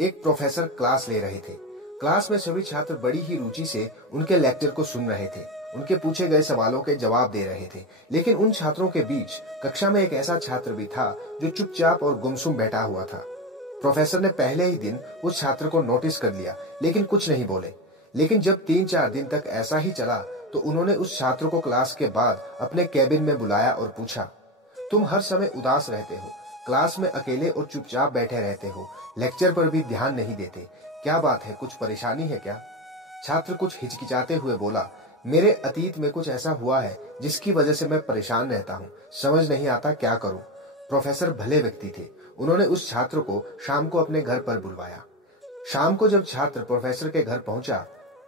एक professor class ले रहे थे। क्लास में सभी छात्र बड़ी ही रुचि से उनके लेक्चर को सुन रहे थे, उनके पूछे गए सवालों के जवाब दे रहे थे। लेकिन उन छात्रों के बीच कक्षा में एक ऐसा छात्र भी था जो चुपचाप और गुमसुम बैठा हुआ था। प्रोफेसर ने पहले ही दिन उस छात्र को नोटिस कर लिया, लेकिन कुछ नहीं बोले। लेकिन जब 3-4 दिन तक ऐसा ही चला तो उन्होंने उस छात्र को क्लास के बाद अपने कैबिन में बुलाया और पूछा, तुम हर समय उदास रहते हो, क्लास में अकेले और चुपचाप बैठे रहते हो, लेक्चर पर भी ध्यान नहीं देते, क्या बात है, कुछ परेशानी है क्या? छात्र कुछ हिचकिचाते हुए बोला, मेरे अतीत में कुछ ऐसा हुआ है जिसकी वजह से मैं परेशान रहता हूँ, समझ नहीं आता क्या करूं। प्रोफेसर भले व्यक्ति थे, उन्होंने उस छात्र को शाम को अपने घर पर बुलवाया। शाम को जब छात्र प्रोफेसर के घर पहुंचा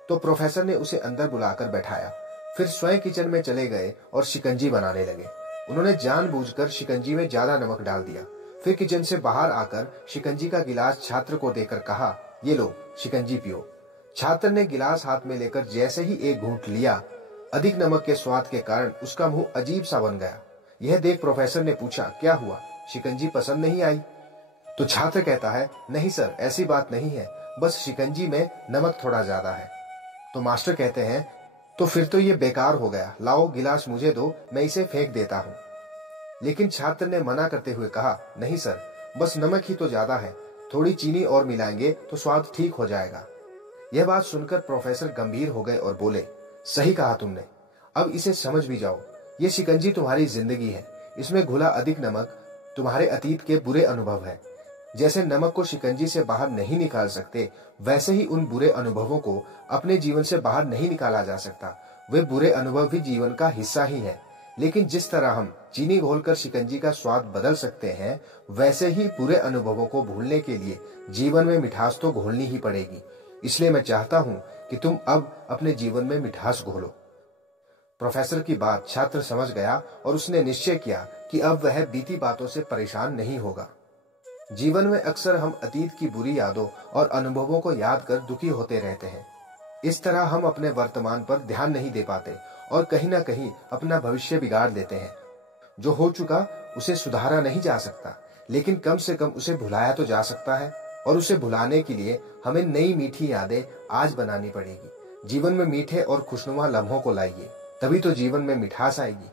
तो प्रोफेसर ने उसे अंदर बुलाकर बैठाया, फिर स्वयं किचन में चले गए और शिकंजी बनाने लगे। उन्होंने जानबूझकर शिकंजी में ज्यादा नमक डाल दिया। फिर किचन से बाहर आकर शिकंजी का गिलास छात्र को देकर कहा, ये लो शिकंजी पियो। छात्र ने गिलास हाथ में लेकर जैसे ही एक घूंट लिया, अधिक नमक के स्वाद के कारण उसका मुंह अजीब सा बन गया। यह देख प्रोफेसर ने पूछा, क्या हुआ, शिकंजी पसंद नहीं आई? तो छात्र कहता है, नहीं सर, ऐसी बात नहीं है, बस शिकंजी में नमक थोड़ा ज्यादा है। तो मास्टर कहते हैं, तो फिर तो ये बेकार हो गया, लाओ गिलास मुझे दो, मैं इसे फेंक देता हूँ। लेकिन छात्र ने मना करते हुए कहा, नहीं सर, बस नमक ही तो ज्यादा है, थोड़ी चीनी और मिलाएंगे तो स्वाद ठीक हो जाएगा। यह बात सुनकर प्रोफेसर गंभीर हो गए और बोले, सही कहा तुमने, अब इसे समझ भी जाओ, ये शिकंजी तुम्हारी जिंदगी है, इसमें घुला अधिक नमक तुम्हारे अतीत के बुरे अनुभव है। जैसे नमक को शिकंजी से बाहर नहीं निकाल सकते, वैसे ही उन बुरे अनुभवों को अपने जीवन से बाहर नहीं निकाला जा सकता। वे बुरे अनुभव भी जीवन का हिस्सा ही है। लेकिन जिस तरह हम चीनी घोलकर शिकंजी का स्वाद बदल सकते हैं, वैसे ही बुरे अनुभवों को भूलने के लिए जीवन में मिठास तो घोलनी ही पड़ेगी। इसलिए मैं चाहता हूं कि तुम अब अपने जीवन में मिठास घोलो। प्रोफेसर की बात छात्र समझ गया और उसने निश्चय किया कि अब वह बीती बातों से परेशान नहीं होगा। जीवन में अक्सर हम अतीत की बुरी यादों और अनुभवों को याद कर दुखी होते रहते हैं। इस तरह हम अपने वर्तमान पर ध्यान नहीं दे पाते और कहीं ना कहीं अपना भविष्य बिगाड़ देते हैं। जो हो चुका उसे सुधारा नहीं जा सकता, लेकिन कम से कम उसे भुलाया तो जा सकता है। और उसे भुलाने के लिए हमें नई मीठी यादें आज बनानी पड़ेगी। जीवन में मीठे और खुशनुमा लम्हों को लाइए, तभी तो जीवन में मिठास आएगी।